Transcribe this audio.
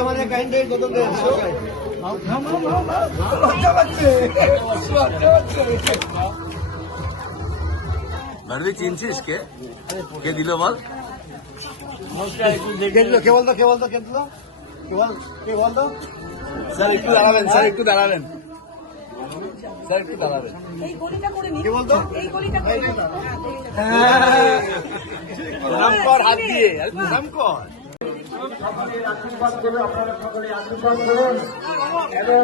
আমাদের ক্যান্ডিডেট কত ভারবি চিনছিস কে দিল বল? কে বলতো কে বলতো কে দিল কে বলতো? স্যার একটু দাঁড়াবেন, স্যার একটু দাঁড়াবেন, স্যার একটু দাঁড়াবেন। কে বলতো? প্রণাম কর হাত দিয়ে, প্রণাম কর। সকলের আশীর্বাদ করে আপনারা সকলে আশীর্বাদ করুন এবং